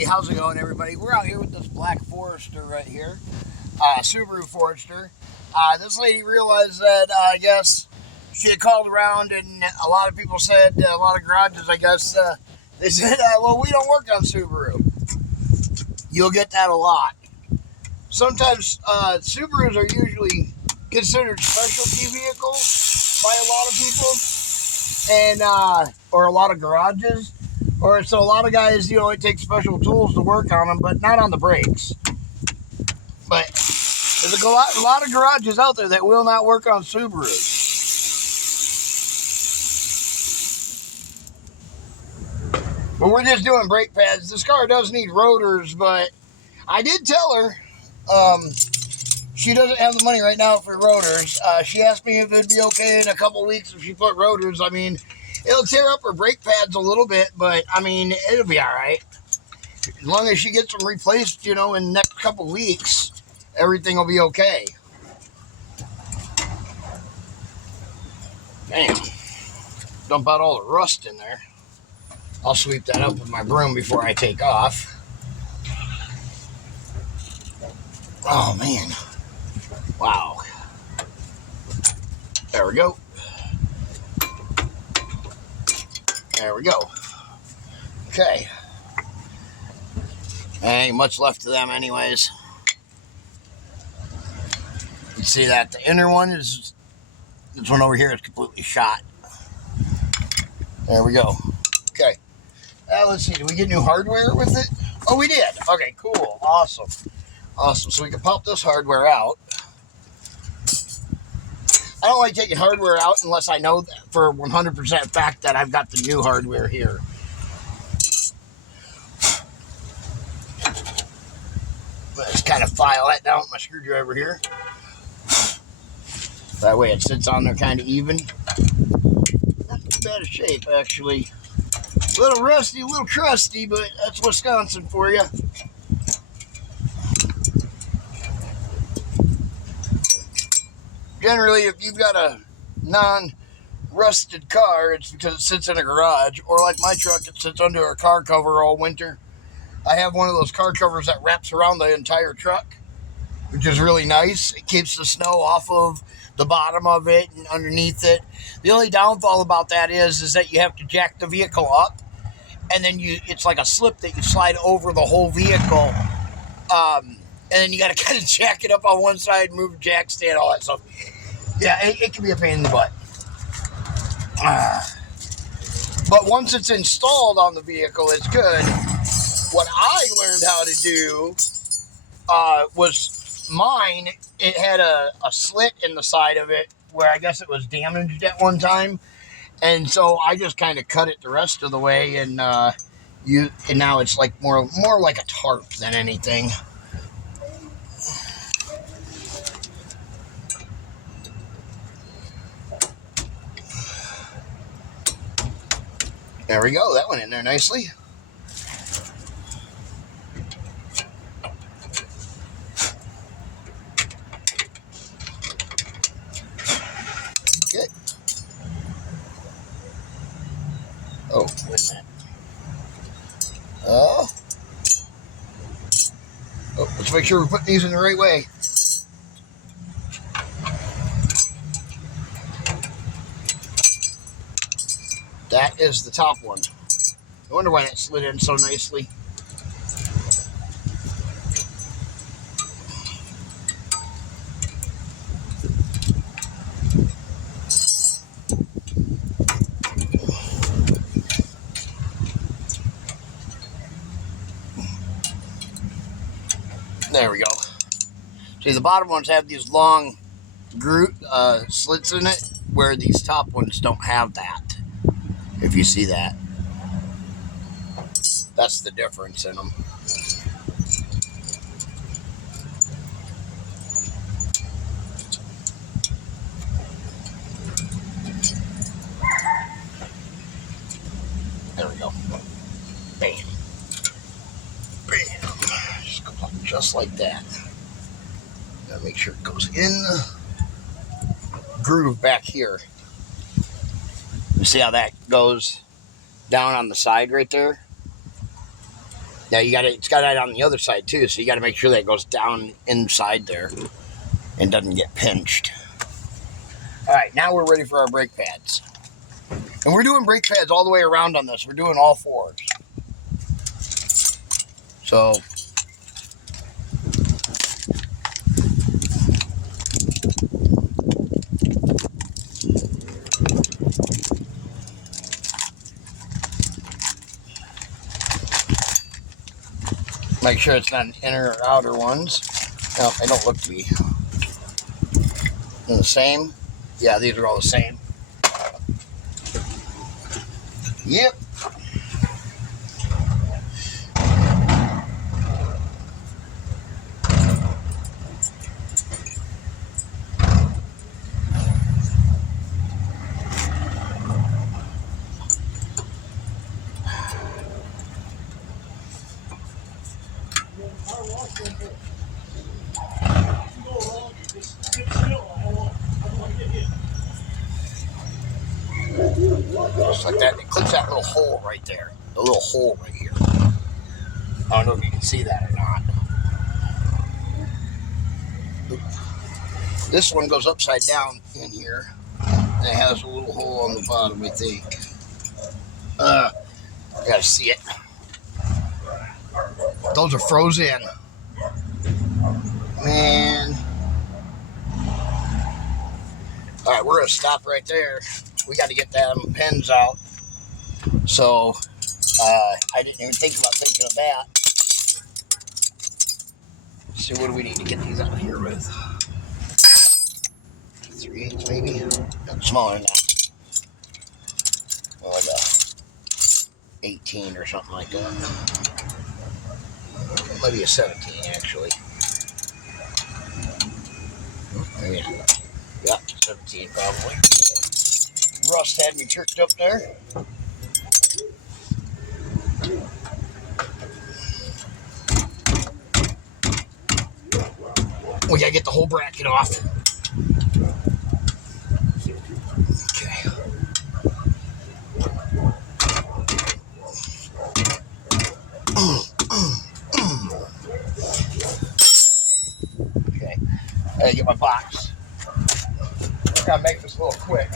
Hey, how's it going, everybody? We're out here with this black Forester right here, Subaru Forester. This lady realized that, I guess, she had called around and a lot of people said, a lot of garages, I guess, they said, well, we don't work on Subaru. You'll get that a lot. Sometimes Subarus are usually considered specialty vehicles by a lot of people, and or a lot of garages. Or so a lot of guys, it takes special tools to work on them, but not on the brakes. But there's a lot of garages out there that will not work on Subarus. But we're just doing brake pads. This car does need rotors, but I did tell her she doesn't have the money right now for rotors. She asked me if it'd be okay in a couple weeks if she put rotors. I mean, it'll tear up her brake pads a little bit, but I mean, it'll be all right. As long as she gets them replaced, in the next couple weeks, everything will be okay. Damn. Dump out all the rust in there. I'll sweep that up with my broom before I take off. Oh, man. Wow. There we go. There we go. Okay. Ain't much left of them anyways. You can see that the inner one is, this one over here is completely shot. There we go. Okay. Let's see, did we get new hardware with it? Oh, we did. Okay, cool. Awesome. Awesome. So we can pop this hardware out. I don't like taking hardware out unless I know that for 100% fact that I've got the new hardware here. Let's kind of file that down with my screwdriver here. That way it sits on there kind of even. Not too bad of shape, actually. A little rusty, a little crusty, but that's Wisconsin for you. Generally, if you've got a non-rusted car, it's because it sits in a garage. Or like my truck, it sits under a car cover all winter. I have one of those car covers that wraps around the entire truck, which is really nice. It keeps the snow off of the bottom of it and underneath it. The only downfall about that is that you have to jack the vehicle up, and then it's like a slip that you slide over the whole vehicle. And then you got to kind of jack it up on one side, move the jack stand, all that stuff. Yeah, it can be a pain in the butt. But once it's installed on the vehicle, it's good. What I learned how to do was mine. It had a slit in the side of it where I guess it was damaged at one time. And so I just kind of cut it the rest of the way, and now it's like more like a tarp than anything. There we go. That went in there nicely. Okay. Oh, wait a minute. Oh, let's make sure we're putting these in the right way. That is the top one. I wonder why that slid in so nicely. There we go. See, the bottom ones have these long slits in it, where these top ones don't have that. If you see that. That's the difference in them. There we go. Bam. Bam. Just go up just like that. Gotta make sure it goes in the groove back here. You see how that goes down on the side right there? Now it's got it on the other side too, so you got to make sure that it goes down inside there and doesn't get pinched. All right, now we're ready for our brake pads. And we're doing brake pads all the way around on this. We're doing all fours. So, make sure it's not an inner or outer ones. No, they don't look to be. And the same. Yeah, these are all the same. Yep. Just like that. It clips that little hole right there. The little hole right here. I don't know if you can see that or not. This one goes upside down in here. And it has a little hole on the bottom, I think. I gotta see it. Those are frozen. Man. Alright, we're gonna stop right there. We gotta get them pins out. So, I didn't even think about thinking of that. Let's see, what do we need to get these out of here with? 3/8 maybe? No, smaller than that. Well, like a 18 or something like that. Maybe a 17 actually. Maybe, yeah, 17 probably. Rust had me tricked up there. We gotta get the whole bracket off. Okay. Okay. I gotta get my box. I gotta make this a little quick.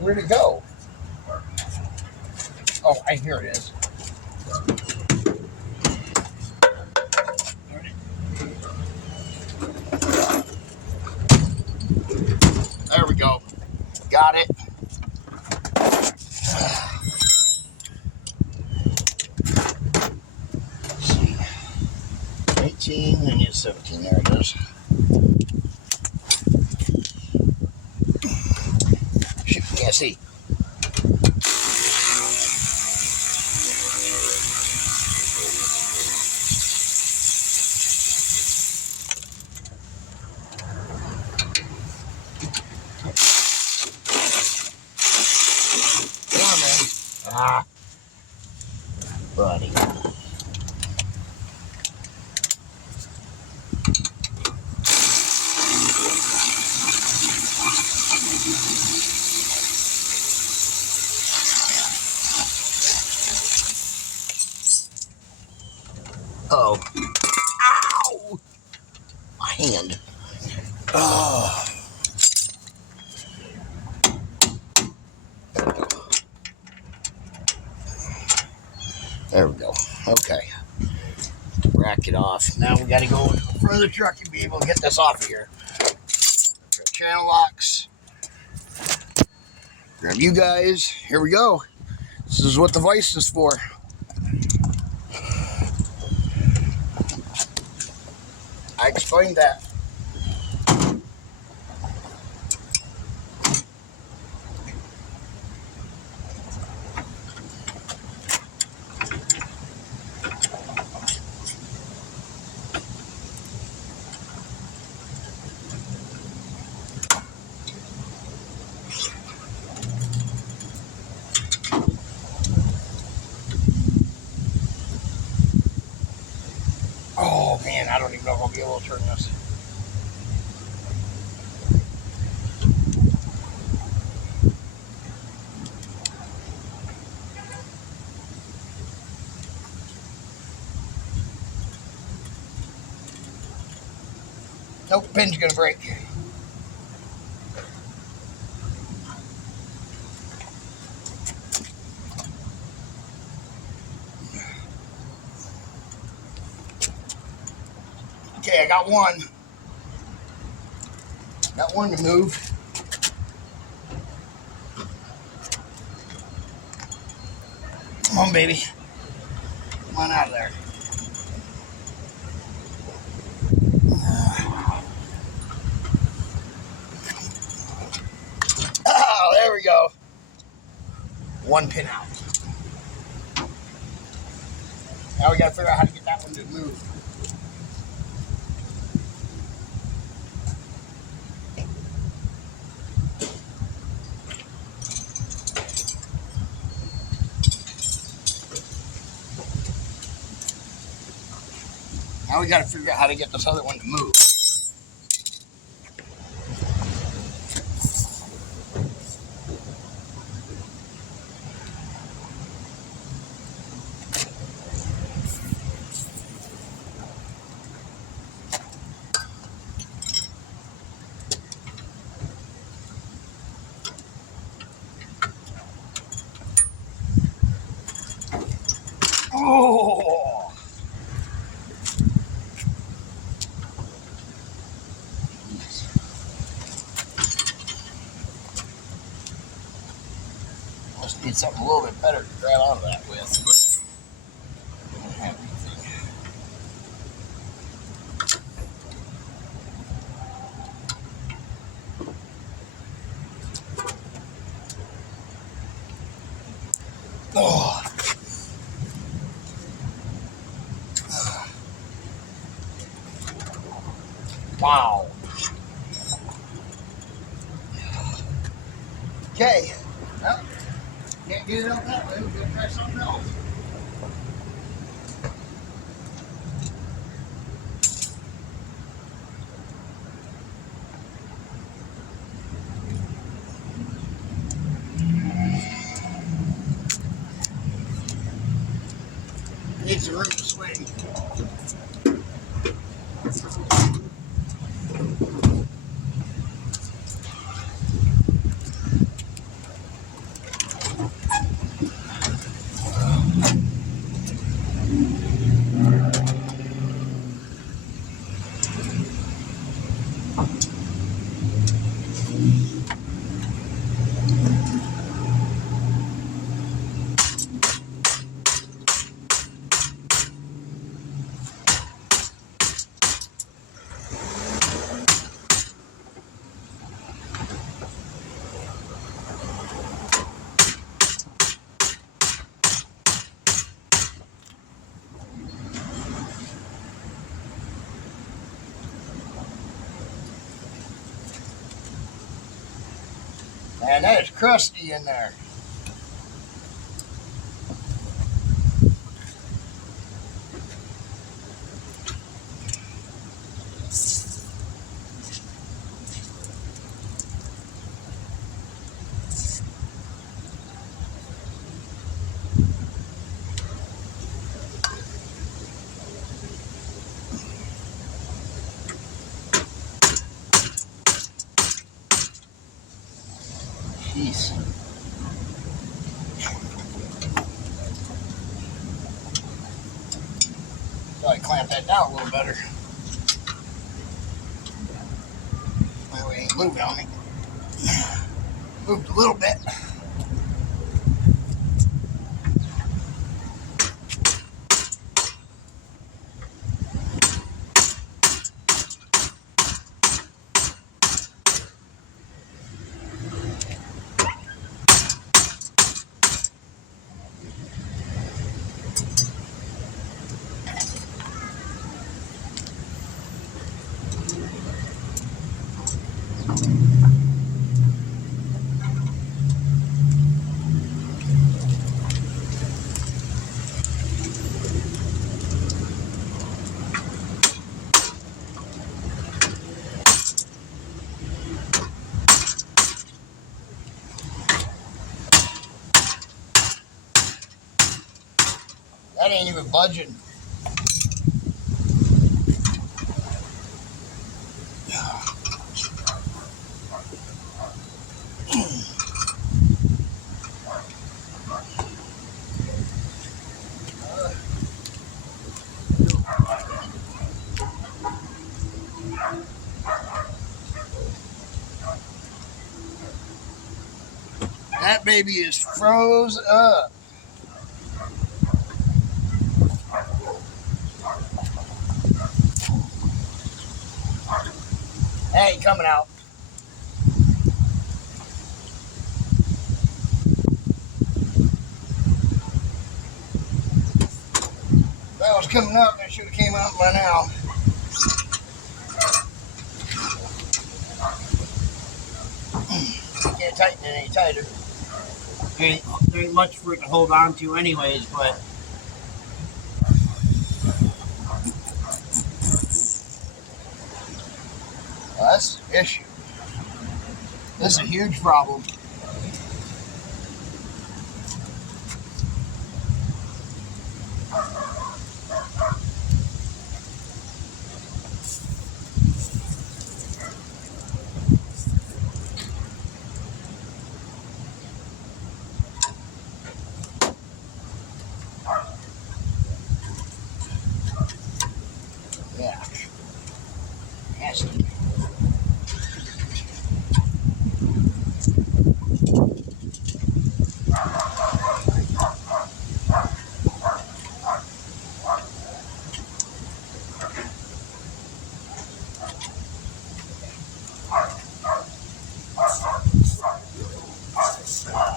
Where'd it go? Oh, here it is. There we go. Got it. Let's see. 18 and it's 17. There it is. Shoot, can't see. Come on, man. Ah, buddy. Uh-oh. Ow! My hand. Oh. There we go. Okay. Bracket off. Now we got to go in front of the truck and be able to get this off of here. Channel locks. Grab you guys. Here we go. This is what the vise is for. I explained that. Oh man, I don't even know if I'll be able to turn this. Nope, pin's gonna break. Okay, I got one. Got one to move. Come on, baby. Come on out of there. Oh, there we go. One pin out. Now we gotta figure out how to get that one to move. Now we gotta figure out how to get this other one to move. Oh! Must need something a little bit better to grab onto that with, but I don't have anything. Oh! Wow. Okay. Well, can't get it out that way. We're gonna try something else. Needs some room to swing. Man, that is crusty in there. Jeez. Probably clamp that down a little better. That way it ain't moving on me. Moved a little bit. Budging. That baby is froze up. That ain't coming out. That was coming up. That should have came out by now. Can't tighten it any tighter. There ain't much for it to hold on to anyways, but well, that's the issue. This is a huge problem. Yeah. Nasty.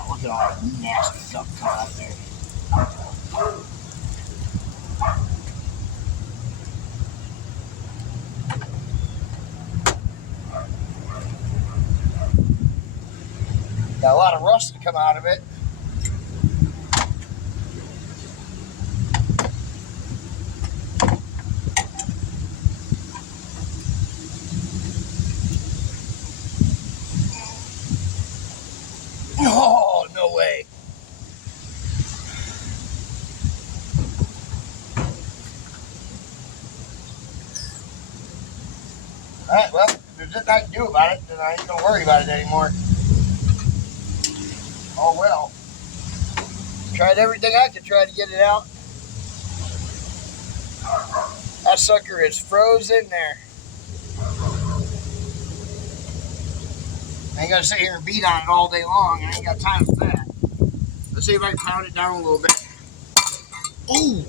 Look at all that nasty stuff coming out there. Got a lot of rust to come out of it. Oh, no way. Alright, well, if there's nothing I can do about it, then I ain't gonna worry about it anymore. Oh well. Tried everything I could try to get it out. That sucker is frozen there. I ain't gonna sit here and beat on it all day long. I ain't got time for that. Let's see if I can pound it down a little bit. Ooh!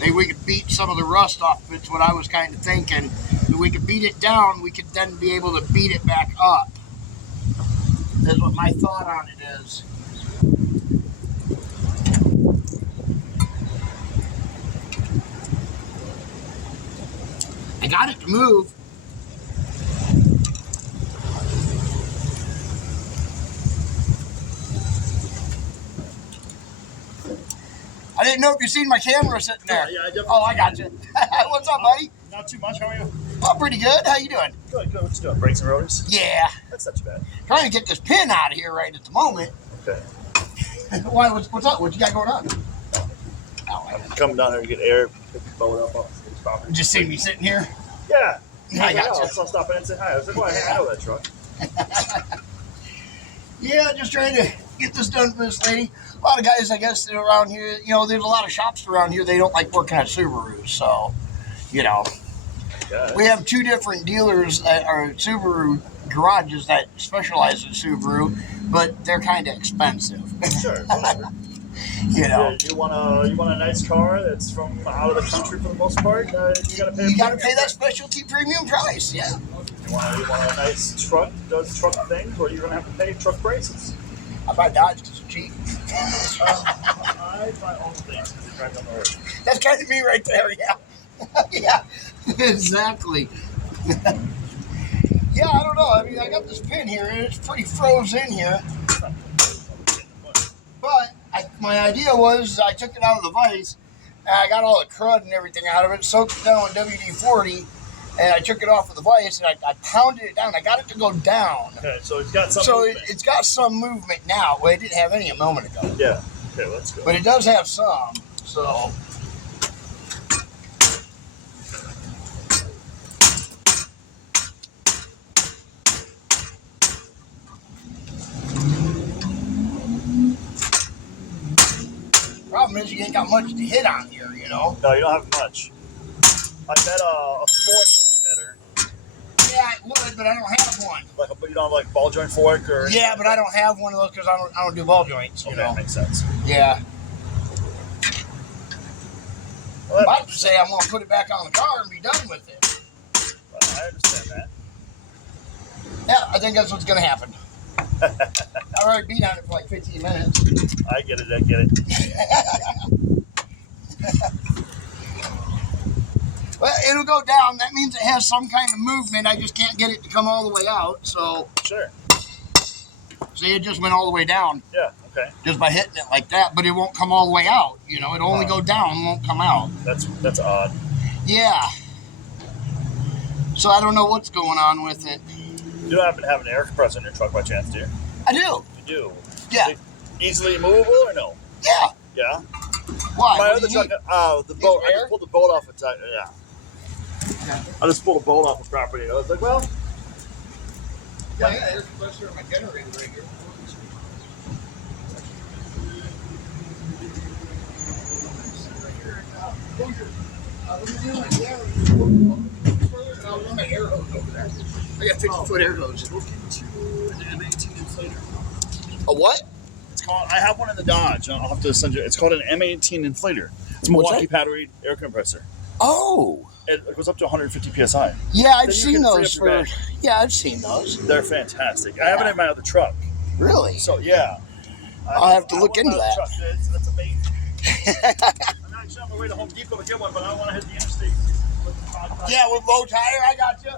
Maybe we could beat some of the rust off. It's what I was kind of thinking. If we could beat it down, we could then be able to beat it back up. That's what my thought on it is. I got it to move. I didn't know if you seen my camera sitting there. Yeah, I definitely. Oh, I got you. What's up, buddy? Not too much. How are you? Oh, pretty good. How you doing? Good, good. What you doing? Brakes and rotors? Yeah. That's not too bad. Trying to get this pin out of here right at the moment. Okay. Why? What's up? What you got going on? Oh, I'm coming down here to get air, pick the boat up off the property. just see me sitting here. Yeah. I got you. I'll stop in and say hi. I was like, well, hey, I know that truck. Yeah, just trying to get this done for this lady. A lot of guys, I guess, around here, there's a lot of shops around here. They don't like working at Subarus, so, we have two different dealers that are Subaru garages that specialize in Subaru, but they're kind of expensive. Sure, whatever. Yeah, you want a nice car that's from out of the country for the most part. You gotta pay. That specialty premium price. Yeah. You want a nice truck that does truck things, or you're gonna have to pay truck prices. I buy Dodge because it's cheap. I buy all things because they drive down the road. That's kind of me right there. Yeah. Yeah. Exactly. Yeah, I don't know. I mean, I got this pin here, and it's pretty frozen here. But my idea was I took it out of the vise, and I got all the crud and everything out of it, soaked it down with WD-40, and I took it off with the vise, and I pounded it down. I got it to go down. Okay, so it's got some. So movement. it's got some movement now. Well, it didn't have any a moment ago. Yeah. Okay, let's go. But it does have some. So. Problem is, you ain't got much to hit on here, you know? No, you don't have much. I bet a fork would be better. Yeah, it would, but I don't have one. You don't have like ball joint fork or? Yeah, but I don't have one of those because I don't do ball joints. You know, that makes sense. Yeah. Well, I'm about to say I'm gonna put it back on the car and be done with it. Well, I understand that. Yeah, I think that's what's gonna happen. I already been on it for like 15 minutes. I get it. Well, it'll go down. That means it has some kind of movement. I just can't get it to come all the way out. So sure. See, it just went all the way down. Yeah. Okay. Just by hitting it like that, but it won't come all the way out. You know, it'll only go down, won't come out. That's odd. Yeah. So I don't know what's going on with it. You don't happen to have an air compressor in your truck by chance, do you? I do. You do. Yeah. Is it easily movable or no? Yeah. Yeah. Why? My What other do you truck. The boat. I air? just pulled the boat off. Yeah. I just pulled a bolt off the property. I was like, well. Yeah, air compressor on my generator right here. I'll run my air hose over there. I got 50-foot air hose. Look into an M18 inflator. A what? It's called. I have one in the Dodge. I'll have to send you. It's called an M18 inflator. It's a Milwaukee paddle air compressor. Oh. It goes up to 150 psi. Yeah, I've Then you seen can free those up your for. bag. Yeah, I've seen those. They're fantastic. I have it in my other truck. Really? So yeah. I'll have to look into that. That's amazing. I'm actually on my way to Home Depot to get one, but I don't want to hit the interstate. Yeah, with low tire, I got you.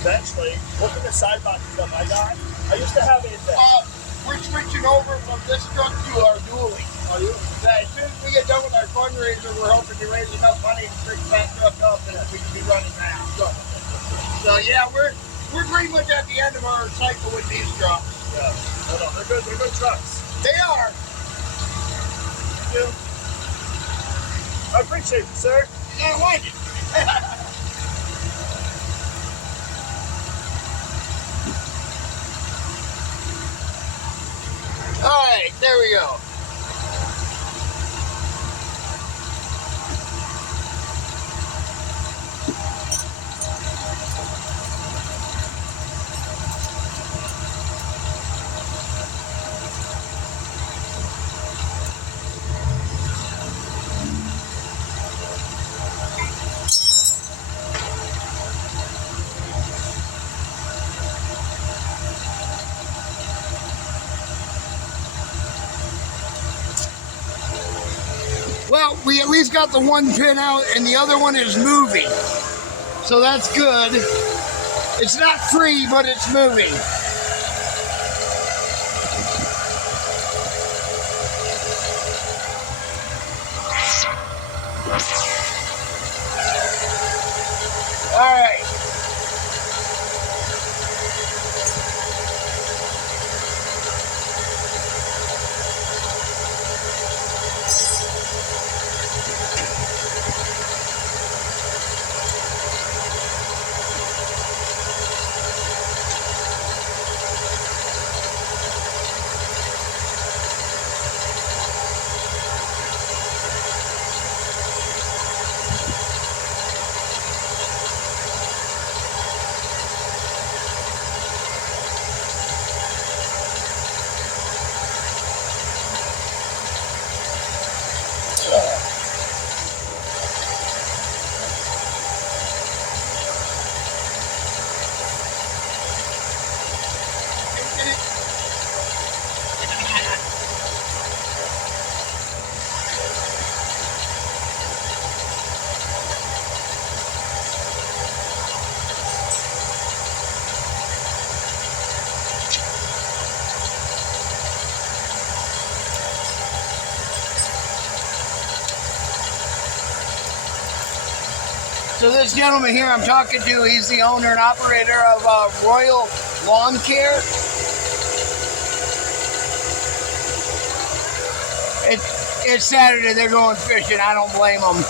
Eventually, look at the side box stuff I got. I used to have it in there. We're switching over from this truck to our dually. Are you? As soon as we get done with our fundraiser, we're hoping to raise enough money to bring that truck up and we can be running that. So yeah, we're pretty much at the end of our cycle with these trucks. Yeah. Hold on. They're good trucks. They are. Thank you. I appreciate you, sir. You gotta like it. All right, there we go. Well, we at least got the one pin out and the other one is moving. So that's good. It's not free, but it's moving. All right. So this gentleman here I'm talking to, he's the owner and operator of Royal Lawn Care. It's Saturday, they're going fishing. I don't blame them.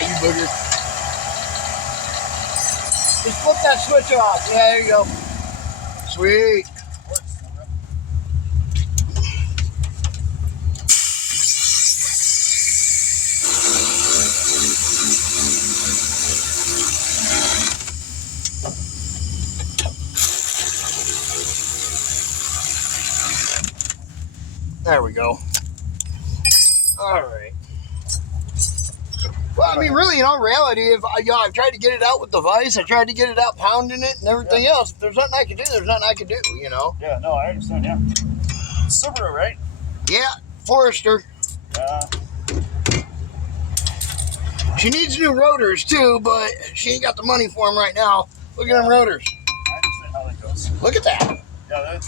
You booger. Just flip that switch off. Yeah, there you go. Sweet. There we go. All right. Well, I mean, really, in all reality, if I've tried to get it out with the vise, I tried to get it out pounding it and everything else. If there's nothing I can do, there's nothing I can do, you know? Yeah, no, I understand, yeah. Subaru, right? Yeah, Forester. Yeah. She needs new rotors, too, but she ain't got the money for them right now. Look at them rotors. I understand how that goes. Look at that. Yeah,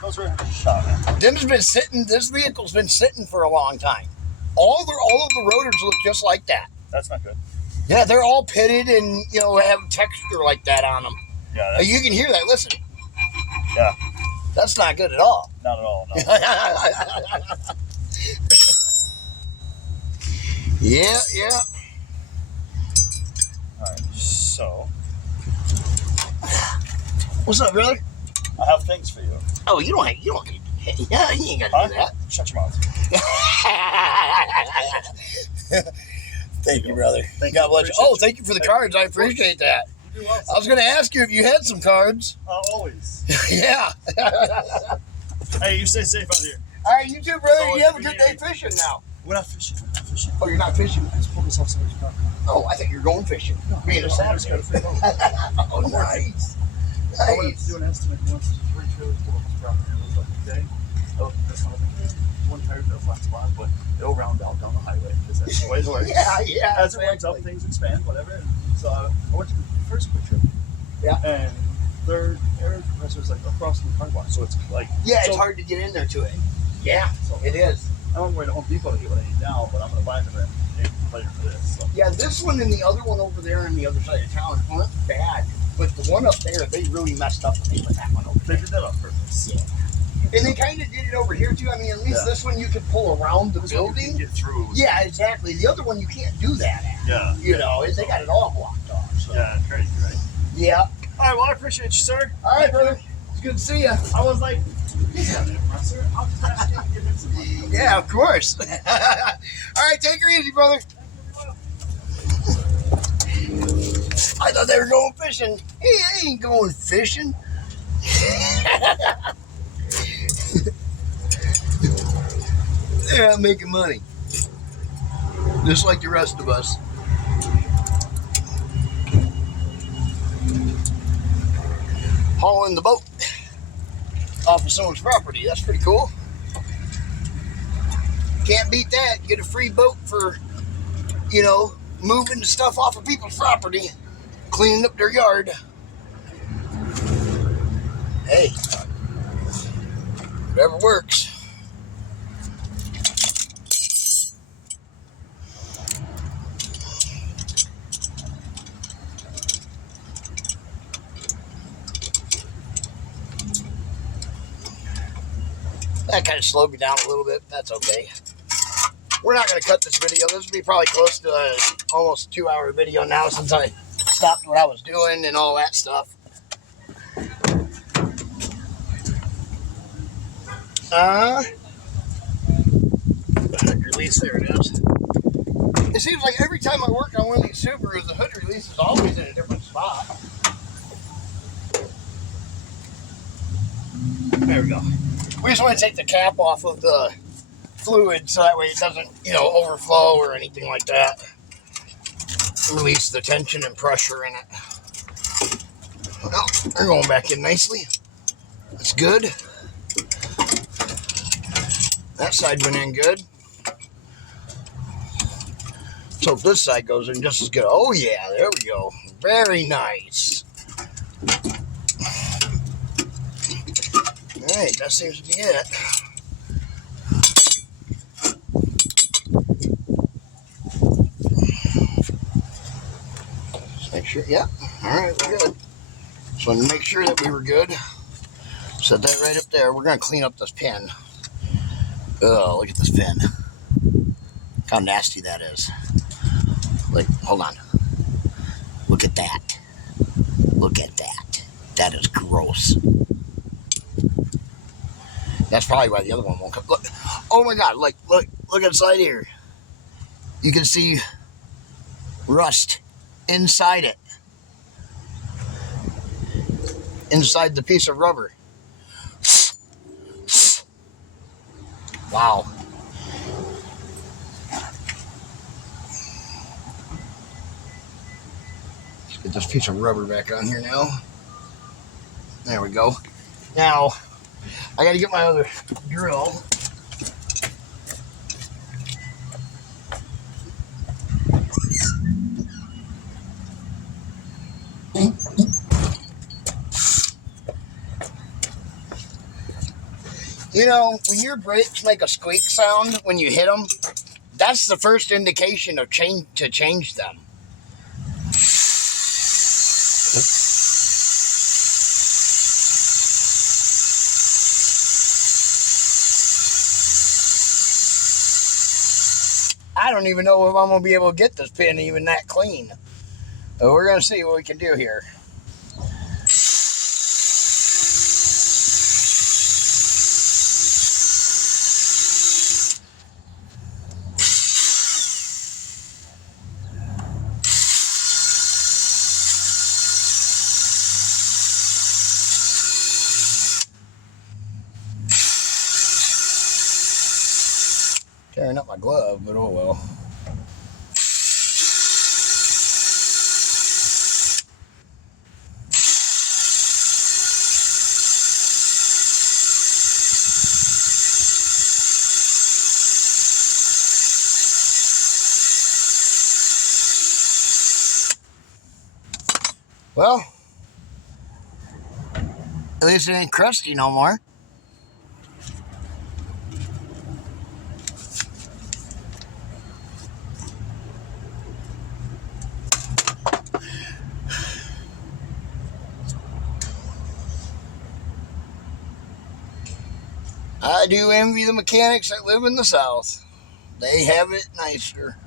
those are shot, man. This vehicle's been sitting for a long time. All of the rotors look just like that. That's not good. Yeah, they're all pitted and, you know, have texture like that on them. Yeah. You can hear that. Listen. Yeah. That's not good at all. Not at all, no. Yeah. All right, so. What's up, brother? I have things for you. Oh, you don't need. Yeah, you ain't got to do that. Shut your mouth. Thank you, brother. God bless you. Oh, thank you for the cards. I appreciate that. I was going to ask you if you had some cards. Always. Yeah. Hey, you stay safe out here. All right, you too, brother. You have a good day fishing now. We're not fishing. Oh, you're not fishing? Let's pull this off somebody's property. Oh, I thought you were going fishing. Being a Saturday. Oh, nice. I wanted to do an estimate once to 3 trailers pull up this property. It was like, okay, oh, that's not one tire to a flat spot, but it'll round out down the highway because that's the way it works. Yeah. As it works out, things expand, whatever. And so I went to the first quick trip. Yeah. And their air compressor is like across the car wash, so it's like. Yeah, it's hard to get in there to it. Yeah, so it is. I don't go to Home Depot to get what I need now, but I'm going to buy them later for this. So. Yeah, this one and the other one over there on the other side of town aren't bad. But the one up there, they really messed up with that one over there. They did that on purpose. Yeah. And they kind of did it over here, too. I mean, at least this one you could pull around the building. You can get through. Yeah, exactly. The other one you can't do that at. Yeah. You know, they got it all blocked off. So. Yeah, crazy, right? Yeah. All right, well, I appreciate you, sir. All right, brother. It's good to see you. I was like, he's got an compressor. I'll just ask you to give him some money. Yeah, of course. All right, take her easy, brother. I thought they were going fishing. Hey, I ain't going fishing. They're not making money. Just like the rest of us. Hauling the boat off of someone's property. That's pretty cool. Can't beat that. Get a free boat for, you know, moving the stuff off of people's property, cleaning up their yard. Hey, whatever works. That kind of slowed me down a little bit. That's okay. We're not going to cut this video. This will be probably close to almost a 2-hour video now since I stopped what I was doing and all that stuff. Hood release, there it is. It seems like every time I work on one of these Subarus, the hood release is always in a different spot. There we go. We just want to take the cap off of the fluid so that way it doesn't, you know, overflow or anything like that. Release the tension and pressure in it. Well, they're going back in nicely. That's good. That side went in good. So if this side goes in just as good. Oh yeah, there we go. Very nice. Alright, that seems to be it. Just make sure, yeah. Alright, we're good. Just wanted to make sure that we were good. Set that right up there. We're going to clean up this pin. Oh, look at this pin. Look how nasty that is. Like, hold on. Look at that. Look at that. That is gross. That's probably why the other one won't come. Look. Oh my God. Look inside here. You can see rust inside it. Inside the piece of rubber. Wow. Let's get this piece of rubber back on here now. There we go. Now, I got to get my other drill. You know, when your brakes make a squeak sound when you hit them, that's the first indication of to change them. I don't even know if I'm going to be able to get this pin even that clean. But we're going to see what we can do here. Tearing up my glove, but oh well. Well, at least it ain't crusty no more. I do envy the mechanics that live in the South. They have it nicer.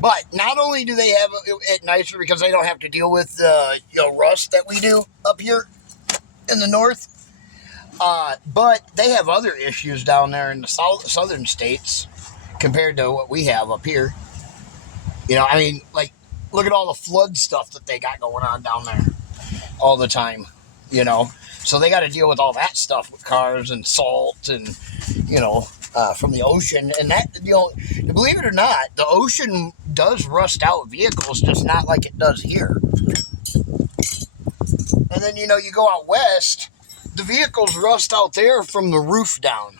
But not only do they have it nicer because they don't have to deal with the rust that we do up here in the north, but they have other issues down there in the southern states compared to what we have up here. You know, I mean, like, look at all the flood stuff that they got going on down there all the time, you know. So they got to deal with all that stuff with cars and salt and, from the ocean. And that, believe it or not, the ocean does rust out vehicles, just not like it does here. And then, you go out west, the vehicles rust out there from the roof down.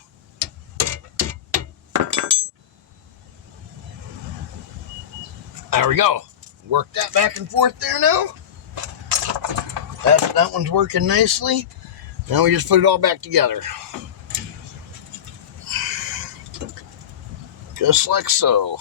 There we go. Work that back and forth there now. That one's working nicely. Now we just put it all back together. Just like so.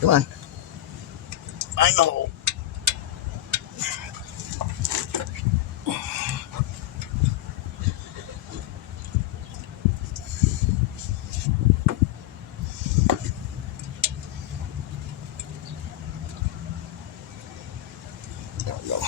Come on. I know. There we go.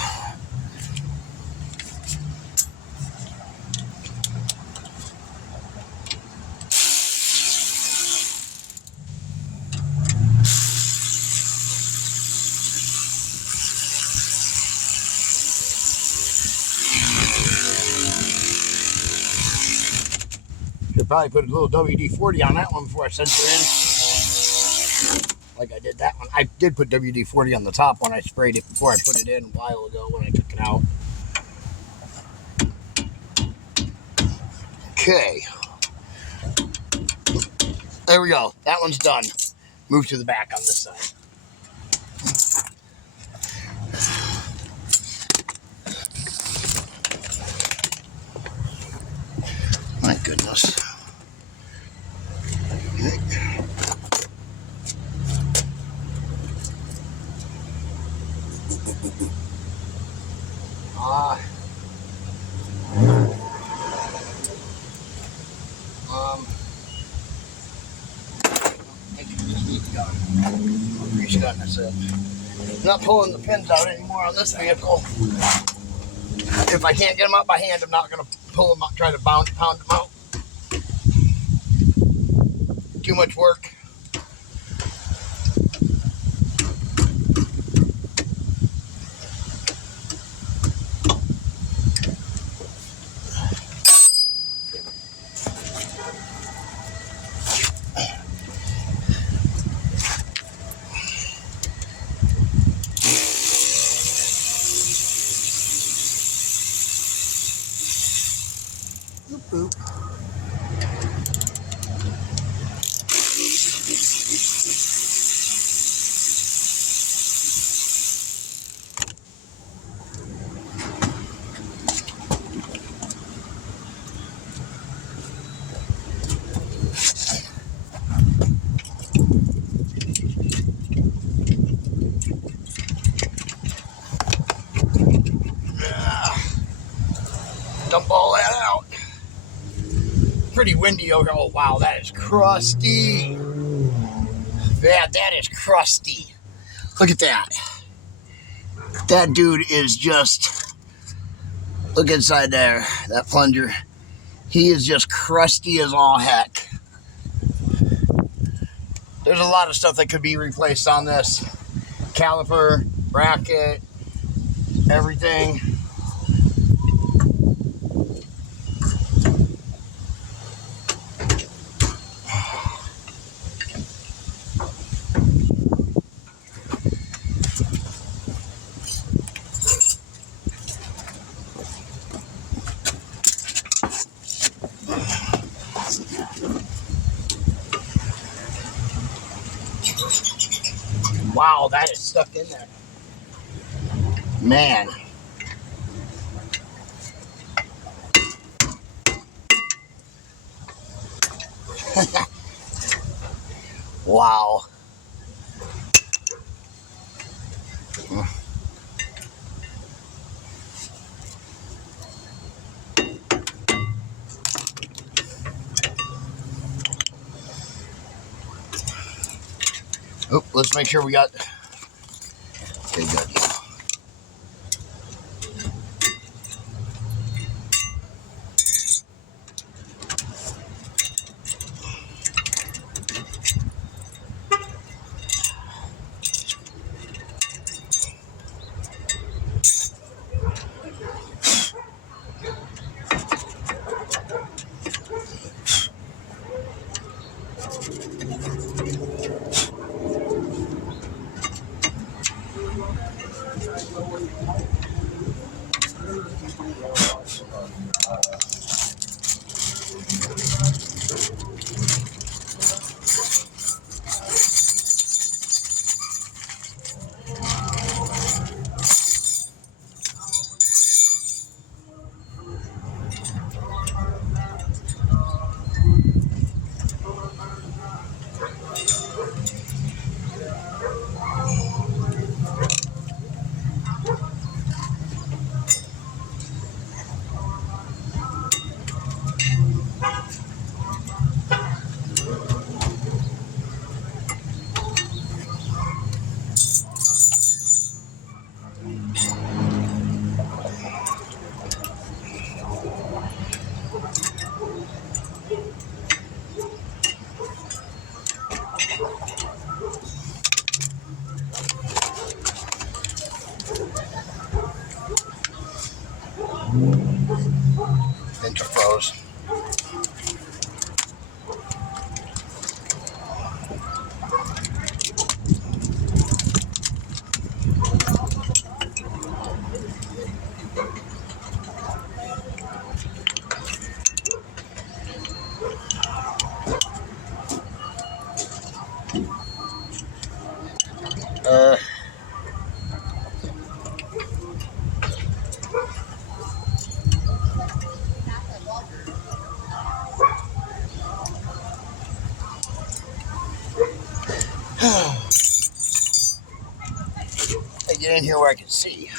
should probably put a little WD-40 on that one before I sent her in. Like I did that one. I did put WD-40 on the top when I sprayed it before I put it in a while ago when I took it out. Okay. There we go. That one's done. Move to the back on this side. My goodness. Grease gun, I said. I'm not pulling the pins out anymore on this vehicle. If I can't get them out by hand, I'm not going to pull them out, try to pound them out. Too much work. Boop, boop. Dump all that out. Pretty windy over here. Oh, wow, that is crusty. Yeah, that is crusty. Look at that. That dude is just... Look inside there, that plunger. He is just crusty as all heck. There's a lot of stuff that could be replaced on this. Caliper, bracket, everything. Wow, that is stuck in there. Man. Wow. Oh, let's make sure we got... Okay, good. Ninja froze. Uh, I get in here where I can see.